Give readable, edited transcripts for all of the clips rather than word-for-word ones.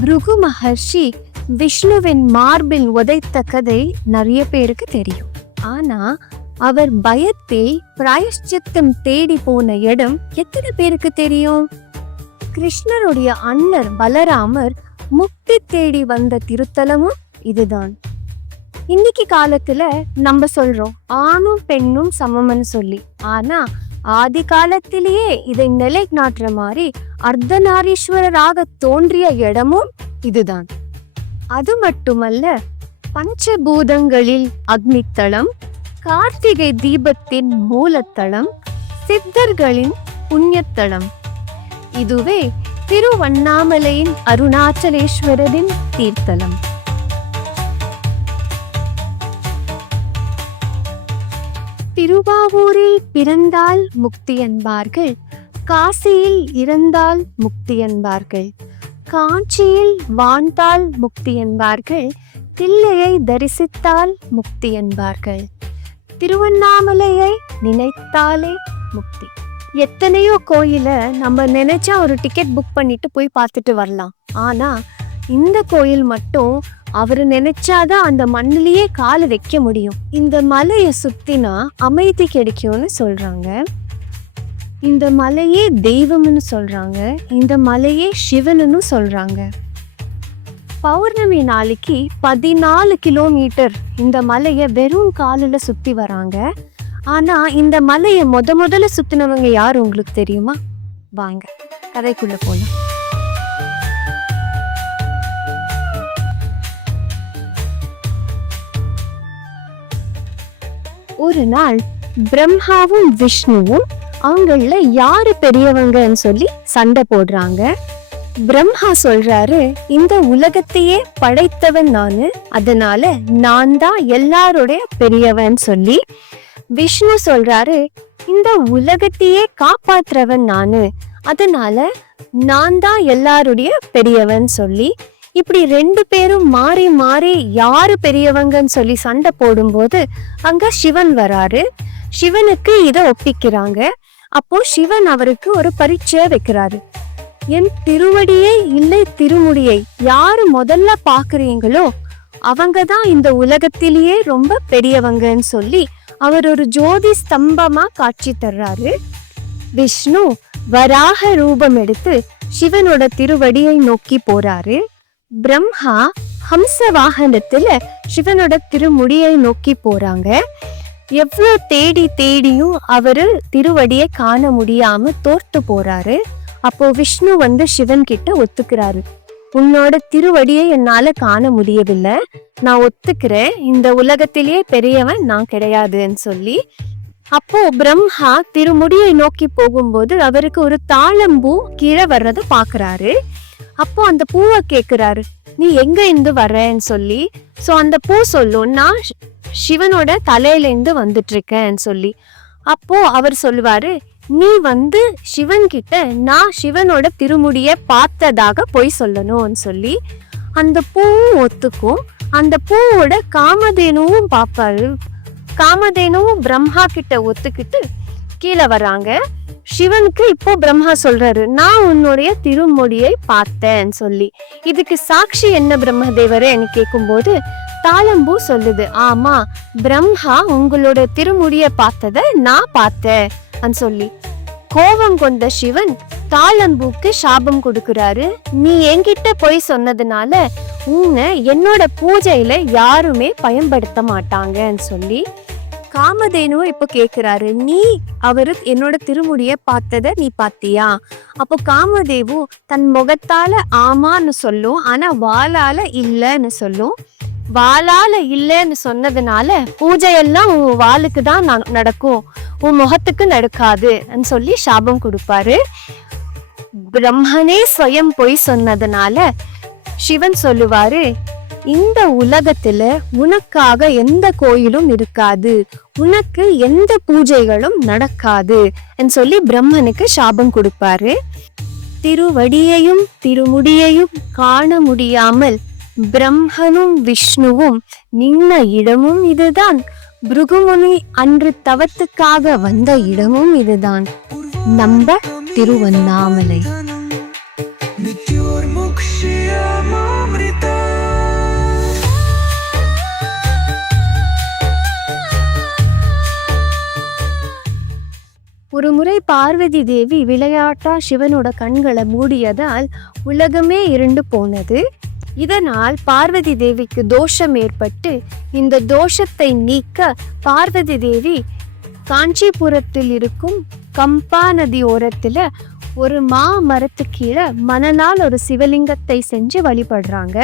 பிருகு மகர்ஷி விஷ்ணுவின் மார்பில் உதைத்த கதை நிறைய பேருக்கு தெரியும். ஆனா அவர் பயத்தை பிராயஷ்சித்தம் தேடி போன இடம் எத்தனை பேருக்கு தெரியும்? கிருஷ்ணருடைய அண்ணர் பலராமர் முக்தி தேடி வந்த திருத்தலமும் இதுதான். இன்னைக்கு காலத்துல நம்ம சொல்றோம் ஆணும் பெண்ணும் சமம்னு சொல்லி. ஆனா ஆதி காலத்திலேயே இதை நிலைநாட்டுற மாதிரி அர்த்தநாரீஸ்வரராக தோன்றிய இடமும் இதுதான். அது மட்டுமல்ல, பஞ்சபூதங்களில் அக்னித்தளம், கார்த்திகை தீபத்தின் மூலத்தளம், சித்தர்களின் புண்ணியத்தளம். இதுவே திருவண்ணாமலையின் அருணாச்சலேஸ்வரரின் தீர்த்தலம். திருவாவூரில் பிறந்தால் முக்தி என்பார்கள், காசியில் இறந்தால் முக்தி என்பார்கள், காஞ்சியில் வாழ்ந்தால் முக்தி என்பார்கள், தில்லையை தரிசித்தால் முக்தி என்பார்கள், திருவண்ணாமலையை நினைத்தாலே முக்தி. எத்தனையோ கோயில நம்ம நினைச்சா ஒரு டிக்கெட் புக் பண்ணிட்டு போய் பார்த்துட்டு வரலாம். ஆனா இந்த கோயில் மட்டும் அவரு நினைச்சாதான் அந்த மண்ணிலேயே காலை வைக்க முடியும். இந்த மலையை சுத்தினா அமைதி கிடைக்கும்னு சொல்றாங்க. இந்த மலையே தெய்வம்னு சொல்றாங்க. இந்த மலையே சிவனுன்னு சொல்றாங்க. பௌர்ணமி நாளைக்கு 14 கிலோமீட்டர் இந்த மலையை வெறும் காலில் சுத்தி வராங்க. ஆனா இந்த மலையை முதல்ல சுத்தினவங்க யார் உங்களுக்கு தெரியுமா? வாங்க கதைக்குள்ள போலாம். ஒரு நாள் பிரம்மாவும் விஷ்ணுவும் அவங்கள யாரு பெரியவங்கன்னு சொல்லி சண்டை போடுறாங்க. பிரம்மா சொல்றாரு, இந்த உலகத்தையே படைத்தவன் நானு, அதனால நான் தான் எல்லாருடைய பெரியவன் சொல்லி. விஷ்ணு சொல்றாரு, இந்த உலகத்தையே காப்பாற்றுறவன் நானு, அதனால நான் தான் எல்லாருடைய பெரியவன் சொல்லி. இப்படி 2 பேரும் மாறி மாறி யாரு பெரியவங்கன்னு சொல்லி சண்டை போடும்போது அங்க சிவன் வராரு. சிவனுக்கு இதை ஒப்பிக்கிறாங்க. அப்போ சிவன் அவருக்கு ஒரு பரீட்சை வைக்கிறாரு. என் திருவடியை இல்லை திருமுடியை யாரு முதல்ல பாக்குறீங்களோ அவங்கதான் இந்த உலகத்திலேயே ரொம்ப பெரியவங்கன்னு சொல்லி அவர் ஒரு ஜோதி ஸ்தம்பமா காட்சி தர்றாரு. விஷ்ணு வராக ரூபம் எடுத்து சிவனோட திருவடியை நோக்கி போறாரு. பிரம்மா ஹம்ச வாகனத்துல சிவனோட திருமுடியை நோக்கி போறாங்க. எவ்வளவு தேடியும் அவரு திருவடியை காண முடியாம தோர்த்து போறாரு. அப்போ விஷ்ணு வந்து சிவன் கிட்ட ஒத்துக்கிறாரு, உன்னோட திருவடியை என்னால காண முடியவில்லை, நான் ஒத்துக்கிறேன், இந்த உலகத்திலேயே பெரியவன் நான் கிடையாதுன்னு சொல்லி. அப்போ பிரம்மா திருமுடியை நோக்கி போகும்போது அவருக்கு ஒரு தாழம்பூ கீழே வர்றத பாக்குறாரு. அப்போ அந்த பூவை கேக்குறாரு, நீ எங்க இருந்து வர்றன்னு சொல்லி. சோ அந்த பூ சொல்லும், நான் சிவனோட தலையில இருந்து வந்துட்டு இருக்கேன்னு சொல்லி. அப்போ அவர் சொல்லுவாரு, நீ வந்து சிவன் கிட்ட நான் சிவனோட திருமுடிய பார்த்ததாக போய் சொல்லணும்னு சொல்லி. அந்த பூவும் ஒத்துக்கும். அந்த பூவோட காமதேனுவும் பாப்பாரு. காமதேனுவும் பிரம்மா கிட்ட ஒத்துக்கிட்டு கீழே வராங்க. சிவனுக்கு இப்போ பிரம்மா சொல்றாரு, நான் உன்னுடைய திருமுடியை பார்த்தேன்னு சொல்லி. இதுக்கு சாட்சி என்ன பிரம்மதேவரேன்னு கேட்கும்போது தாளம்பூ சொல்லுது, ஆமா பிரம்மா உங்களோட திருமுடிய பார்த்தத நான் பார்த்தேன் சொல்லி. கோபம் கொண்ட சிவன் தாளம்பூக்கு சாபம் கொடுக்கிறாரு, நீ என்கிட்ட போய் சொன்னதுனால உன்னை என்னோட பூஜையில யாருமே பயன்படுத்த மாட்டாங்கன்னு சொல்லி. காமதேனு இப்ப கேக்குறாரு, நீ அவரு என்னோட திருமுடிய பார்த்தத நீ பாத்தியா? அப்போ காமதேவு தன் முகத்தால ஆமான்னு சொல்லும், ஆனா வாளால இல்லன்னு சொல்லும். வாளால இல்லன்னு சொன்னதுனால பூஜையெல்லாம் உன் வாளுக்கு தான் நடக்கும், உன் முகத்துக்கு நடக்காது சொல்லி சாபம் கொடுப்பாரு. பிரம்மனே ஸ்வயம் போய் சொன்னதுனால சிவன் சொல்லுவாரு, இந்த உலகத்துல உனக்காக எந்த கோயிலும் இருக்காது, உனக்கு எந்த பூஜைகளும் நடக்காது சொல்லி பிரம்மனுக்கு சாபம் கொடுப்பாரு. திருவடியையும் திருமுடியையும் காண முடியாமல் பிரம்மனும் விஷ்ணுவும் நின்ன இடமும் இதுதான். பிருகுமுனி அன்று தவத்துக்காக வந்த இடமும் இதுதான். நம்ம திருவண்ணாமலை. பார்வதி தேவி விளையாட்டா சிவனோட கண்களை மூடியதால் உலகமே இருண்டு போனது. இதனால் பார்வதி தேவிக்கு தோஷம் ஏற்பட்டு இந்த தோஷத்தை நீக்க பார்வதி தேவி காஞ்சிபுரத்தில் இருக்கும் கம்பா நதி ஓரத்துல ஒரு மா மரத்து கீழே மணலால் ஒரு சிவலிங்கத்தை செஞ்சு வழிபடுறாங்க.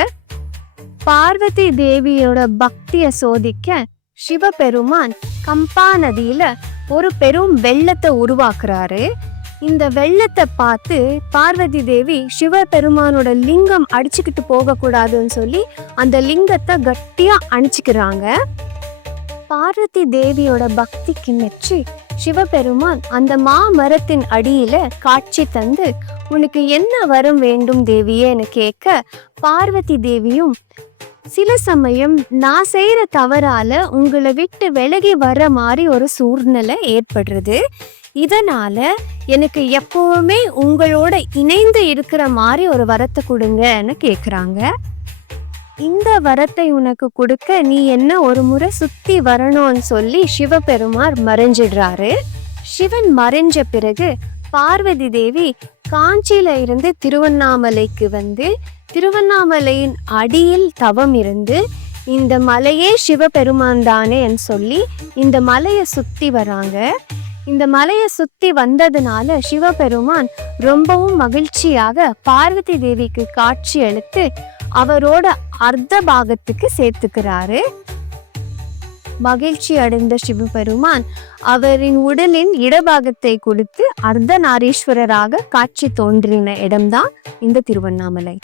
பார்வதி தேவியோட பக்திய சோதிக்க சிவபெருமான் கம்பா நதியில ஒரு பெரும் வெள்ளத்தை உருவாக்குறாரு. இந்த வெள்ளத்தை பார்த்து பார்வதி தேவி சிவபெருமானோட லிங்கம் அடிச்சுக்கிட்டு போக கூடாதுன்னு சொல்லி அந்த லிங்கத்தை கட்டியா அணிச்சுக்கிறாங்க. பார்வதி தேவியோட பக்திக்கு மெச்சி சிவபெருமான் அந்த மாமரத்தின் அடியில காட்சி தந்து, உனக்கு என்ன வரம் வேண்டும் தேவியேன்னு கேட்க, பார்வதி தேவியும் சில சமயம் நான் செய்யற தவறால உங்களை விட்டு விலகி வர மாதிரி ஒரு சூழ்நிலை ஏற்படுறது, இதனால எனக்கு எப்பவுமே உங்களோட இணைந்து இருக்கிற மாதிரி ஒரு வரத்தை கொடுங்கன்னு கேக்குறாங்க. இந்த வரத்தை உனக்கு கொடுக்க நீ என்ன ஒரு முறை சுத்தி வரணும்னு சொல்லி சிவபெருமான் மறைஞ்சிடுறாரு. சிவன் மறைஞ்ச பிறகு பார்வதி தேவி காஞ்சியில இருந்து திருவண்ணாமலைக்கு வந்து திருவண்ணாமலையின் அடியில் தவம் இருந்து இந்த மலையே சிவபெருமான் தானேன்னு சொல்லி இந்த மலையை சுத்தி வராங்க. இந்த மலையை சுத்தி வந்ததுனால சிவபெருமான் ரொம்பவும் மகிழ்ச்சியாக பார்வதி தேவிக்கு காட்சி அளித்து அவரோட அர்த்த பாகத்துக்கு சேர்த்துக்கிறாரு. மகிழ்ச்சி அடைந்த சிவபெருமான் அவரின் உடலின் இடபாகத்தை கொடுத்து அர்த்தநாரீஸ்வரராக காட்சி தோன்றின இடம்தான் இந்த திருவண்ணாமலை.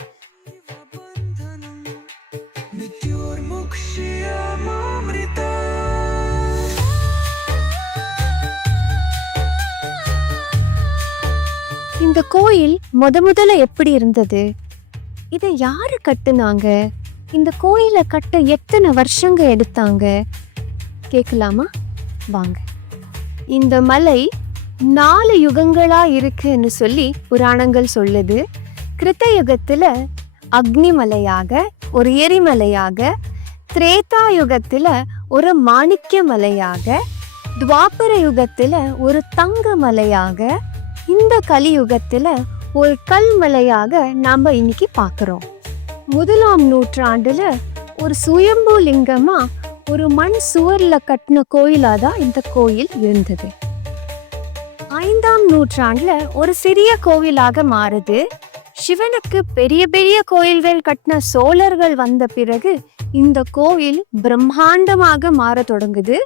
இந்த கோயில் முதல்ல எப்படி இருந்தது? இதை யாரு கட்டுனாங்க? இந்த கோயிலை கட்ட எத்தனை வருஷங்க எடுத்தாங்க கேட்கலாமா? வாங்க. இந்த மலை 4 யுகங்களா இருக்குன்னு சொல்லி புராணங்கள் சொல்லுது. கிருத்த யுகத்துல அக்னிமலையாக, ஒரு எரிமலையாக, திரேதா யுகத்துல ஒரு மாணிக்க மலையாக, துவாபர யுகத்துல ஒரு தங்க மலையாக, இந்த கலியுகத்துல ஒரு கல்மலையாக நாம இன்னைக்கு பார்க்கிறோம். 1ஆம் நூற்றாண்டுல ஒரு சுயம்பு லிங்கமா ஒரு மண் சுவர்ல கட்டின கோயிலாதான் இந்த கோயில் இருந்தது. 5ஆம் நூற்றாண்டுல ஒரு சிறிய கோவிலாக மாறுது. சிவனுக்கு பெரிய பெரிய கோயில்கள் கட்டின சோழர்கள் வந்த பிறகு இந்த கோயில் பிரம்மாண்டமாக மாற தொடங்குது.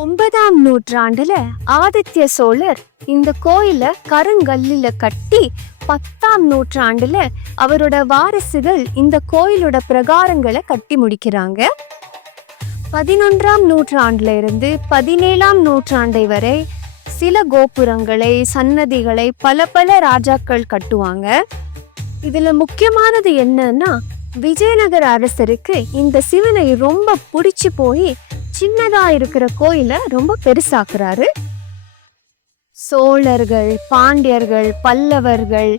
9ஆம் நூற்றாண்டுல ஆதித்ய சோழர் இந்த கோயிலை கருங்கல்லில கட்டி 10ஆம் நூற்றாண்டுல அவரோட வாரிசுகள் இந்த கோயிலோட பிரகாரங்களை கட்டி முடிக்கிறாங்க. 11ஆம் நூற்றாண்டுல இருந்து 17ஆம் நூற்றாண்டை வரை சில கோபுரங்களை, சன்னதிகளை பல ராஜாக்கள் கட்டுவாங்க. இதுல முக்கியமானது என்னன்னா, விஜயநகர அரசருக்கு இந்த சிவனை ரொம்ப பிடிச்சு போய் சின்னதா இருக்கிற கோயிலை ரொம்ப பெருசாக்குறாரு. சோழர்கள், பாண்டியர்கள், பல்லவர்கள்,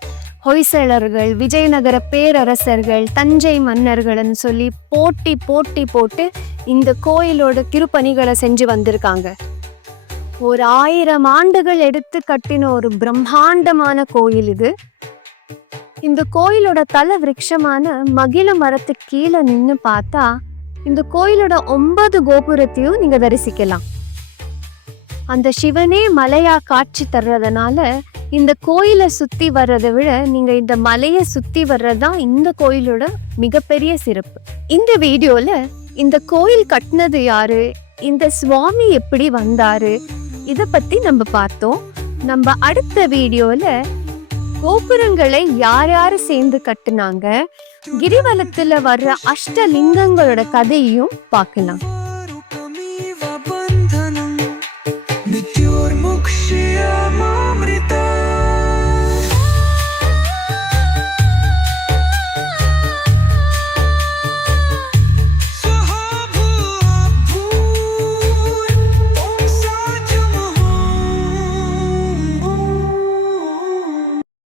ஹொய்சளர்கள், விஜயநகர பேரரசர்கள், தஞ்சை மன்னர்கள்னு சொல்லி போட்டு இந்த கோயிலோட திருப்பணிகளை செஞ்சு வந்திருக்காங்க. ஒரு 1000 ஆண்டுகள் எடுத்து கட்டின ஒரு பிரம்மாண்டமான கோயில் இது. இந்த கோயிலோட தல விருட்சமான மகிழ மரத்துக்கு கீழே நின்று பார்த்தா இந்த கோயிலோட 9 கோபுரத்தையும் நீங்க தரிசிக்கலாம். அந்த சிவனே மலையா காட்சி தர்றதுனால இந்த கோயிலை சுத்தி வர்றதை விட நீங்க இந்த மலையை சுத்தி வர்றதுதான் இந்த கோயிலோட மிகப்பெரிய சிறப்பு. இந்த வீடியோல இந்த கோயில் கட்டினது யாரு, இந்த சுவாமி எப்படி வந்தாரு, இத பத்தி நம்ம பார்த்தோம். நம்ம அடுத்த வீடியோல கோபுரங்களை யார் சேர்ந்து கட்டுனாங்க, கிரிவலத்துல வர்ற அஷ்டலிங்கங்களோட கதையும் பார்க்கலாம்.